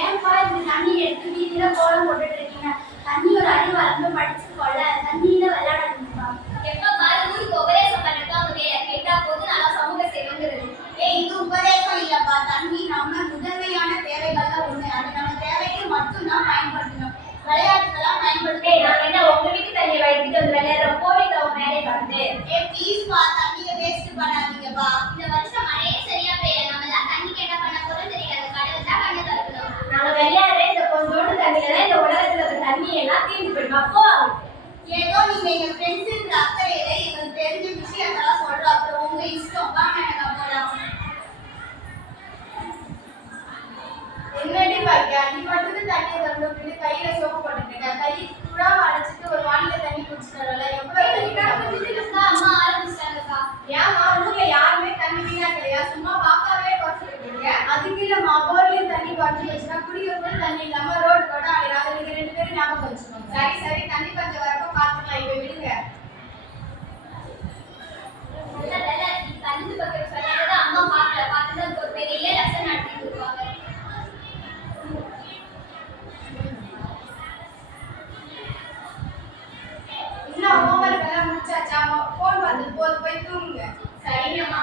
ஏன்பா இந்த தண்ணி எடுத்து வீதியில கோலம் போட்டுட்டு இருக்கீங்க? தண்ணி ஒரு அடி வளர்ந்து படிச்சுக்கோல, தண்ணியில விளையாடாதீங்கப்பா. எப்ப பாரு ஊருக்கு உபதேசம் பண்ணிட்டு அவங்க வேலை கேட்டா போது நல்லா சமூக சேவைங்கிறது. இது உபதேசம் இல்லப்பா, தண்ணி நம்ம முதன்மையான தேவைகள்ல ஒண்ணு. அது நம்ம தேவைக்கு மட்டும்தான் பயன்படுத்தணும். விளையாட்டுக்கெல்லாம் பயன்படுத்த நாங்க என்ன உங்க வீட்டு தண்ணியை வைத்துட்டு வந்து விளையாடுற போலீஸ் அவங்க வேலையை பார்த்து. ப்ளீஸ்பா, தண்ணியை வேஸ்ட் பண்ணாதீங்கப்பா. இந்த வருஷம் மழையே சரியா பெய்யல, நம்ம தான் தண்ணிக்கு என்ன பண்ண போறோம் தெரியாது. கடவுள் தான் கண்ணை திறக்கணும். நாங்க விளையாடுற இந்த கொஞ்சோண்டு தண்ணியில இந்த உலகத்துல இருக்க தண்ணி எல்லாம் தீர்ந்து போயிடும். அப்போ ஏதோ நீங்க எங்க ஃப்ரெண்ட்ஸுன்ற அக்கறையில எங்களுக்கு தெரிஞ்ச விஷயத்தெல்லாம் சொல்றோம். அப்புறம் உங்க இஷ்டம் தான். எனக்கு போலாம். என்னடி பாக்கியா, நீ மட்டும் தண்ணியை திறந்து கையில சோப்பு போட்டுருக்க. கை புறா அடைச்சிட்டு ஒரு வாளியில தண்ணி குடிச்சிடல. அம்மா ஆரம்பிச்சிட்டாங்கக்கா. ஏமா ஊர்ல யாருமே தண்ணி வீணாக்கலையா? சும்மா பாக்காவே குறைச்சிருக்கீங்க. அதுக்கு இல்லம்மா, போர்லயும் தண்ணி குறைச்சி வச்சுன்னா குடிக்கிறதுக்கு தண்ணி இல்லாம ரோடு கூட ஆயிடாது. நீங்க 2 பேரும் ஞாபகம் வச்சுக்கோங்க. சரி சரி, தண்ணி பஞ்சம் வரப்போ பாத்துக்கலாம். இப்ப விடுங்க. நல்ல வேலை தண்ணி பக்கம் சொன்னது அம்மா பார்த்துட்டு அதுக்கு ஒரு பெரிய லெசன் நடத்திட்டு இருப்பாங்க. இன்னும் ஹோம்வொர்க் எல்லாம் முடிச்சாச்சா? போன் பார்த்து போய் தூங்குங்க. சரிங்கம்மா.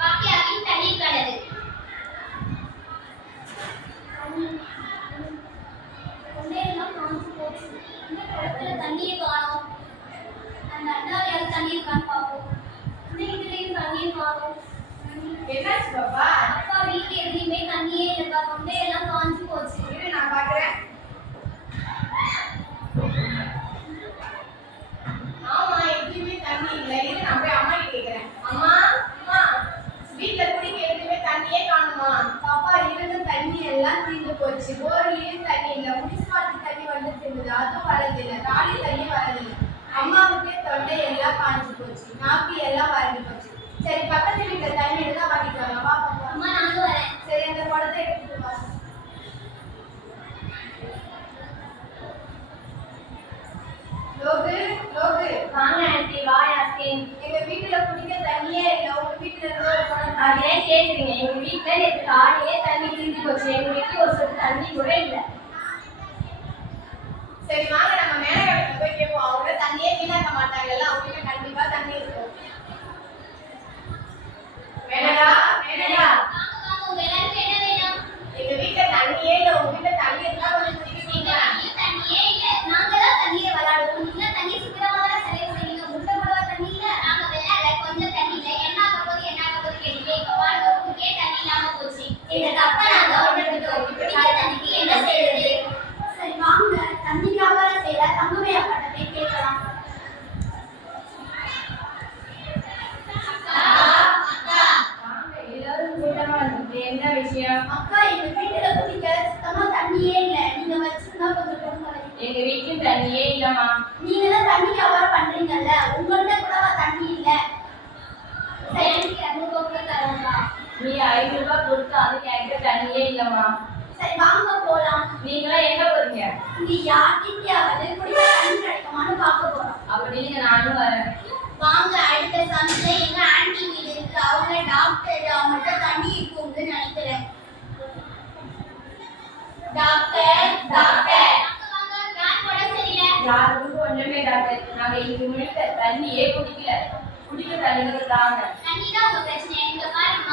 பாக்கியாவின் தண்ணீர் கடல். கொண்டையெல்லாம் காஞ்சு போச்சு. இந்த குளத்துல தண்ணியை காணோம். அந்த அண்ணாவையாவது தண்ணி இருக்கான்னு பார்ப்போம். இந்த இதுலயும் தண்ணீர் காணோம். என்னாச்சு பாப்பா? அப்பா வீட்டுல எதுலையுமே தண்ணியே இல்லப்பா. கொண்டையெல்லாம் காஞ்சு போச்சு. இரு, நான் பாக்குறேன். ஆமா, எதுவுமே தண்ணி இல்ல. இரு, நான் போய் அம்மா கிட்ட கேக்குறேன். அம்மா அம்மா, வீட்டுல குடிக்க எதுவுமே தண்ணியே காணுமா? பாப்பா, இருந்த தண்ணி எல்லாம் தீர்ந்து போச்சு. போர்லயும் தண்ணி இல்ல. முனிசிபாலிட்டி தண்ணி வந்துட்டு இருந்தது, அதுவும் வரதில்லை. தாலி தண்ணி வரதில்லை. அம்மாவுக்கே தொண்டை எல்லாம் காஞ்சு போச்சு. நாக்கு எல்லாம் வறண்டு போச்சு. சரி, பக்கத்து வீட்டுல தண்ணி எடுத்தா வாங்கிட்டு வாங்க. வா பாப்பா. அம்மா நானும் வரேன். சரி, அந்த குடத்தை எடுத்துட்டு வா. லோகு லோகு, வாங்க ஆண்டி, வாய் ஆஸ்டின். எங்க வீட்டுல குடிக்க தண்ணியே இல்ல. உங்க வீட்டுல இருந்து ஒரு குடம் அது தண்ணி. ஏன் கேக்குறீங்க? எங்க வீட்டுல நேற்று காலையே தண்ணி தீர்ந்து போச்சு. எங்க வீட்டுல ஒரு சொட்டு தண்ணி கூட இல்லை. சரி வாங்க, நம்ம மேல இடத்துல போய் கேட்போம். அவங்க தண்ணியே வீணாக்க மாட்டாங்கல்ல, அவங்க கண்டிப்பா தண்ணி இருக்கும். மேனகா மேனகா, வாங்க வாங்க, உங்க எல்லாருக்கும் என்ன வேணும்? எங்க வீட்டுல தண்ணியே இல்ல. உங்க வீட்டுல தண்ணி இருந்தா கொஞ்சம் குடிக்கிறீங்க. எங்க தண்ணியே இல்ல. நாங்க தான் தண்ணியை விளையாடுவோம். நீங்க தண்ணி சுத்தமா தான் செலவு செய்யுங்க. முட்டை போடுவா தண்ணி இல்ல. நாங்க விளையாட கொஞ்சம் தண்ணி இல்ல. என்ன ஆக போது கேட்டீங்க. இப்ப வாழ்க்கை உங்களுக்கே தண்ணி இல்லாம போச்சு. இந்த தப்ப நாங்க உணர்ந்துட்டோம். குடிக்கிற தண்ணிக்கு என்ன செய்யறது? சரி வாங்க, தண்ணி வியாபாரம் செய்யற தங்கமையா கிட்ட போய் கேட்கலாம். வாங்க, எல்லாரும் கூட்டமா வந்துட்டு என்ன விஷயம்? அக்கா, எங்க வீட்டுல குடிக்க சுத்தமா தண்ணியே இல்ல. நீங்க வச்சிருந்தா கொஞ்சம் கொடுங்க. எங்க வீட்லயும் தண்ணியே இல்லம்மா. நீங்க தான் தண்ணி வியாபாரம் பண்றீங்கல்ல, உங்கள்ட்ட கூடவா தண்ணி இல்ல? சரி, 200 ரூபாய் தரேன்ப்பா. நீ 5 ரூபாய் கொடுத்து அதுக்கு என்கிட்ட தண்ணியே இல்லம்மா. சரி வாங்க போலாம். நீங்களாம் எங்க போறீங்க? இங்க யார்கிட்டயாவது குடிக்க தண்ணி கிடைக்குமான்னு பார்க்க போறோம். அப்படிங்க, நானும் வரேன். வாங்க, அடுத்த சமயத்துல எங்க ஆன்டி வீடு இருக்கு. அவங்க டாக்டர், அவங்கள்ட்ட தண்ணி இருக்கும்னு நினைக்கிறேன். டாக்டர் டாக்டர், வாங்க வாங்க, யார் உடம்பு சரியில்லை? யாருக்கும் ஒண்ணுமே டாக்டர். நாங்க இங்க முழுக்க தண்ணியே குடிக்கல. குடிக்க தண்ணி தாங்க. தண்ணி தான் உங்க பிரச்சனை. இங்க பாருங்க,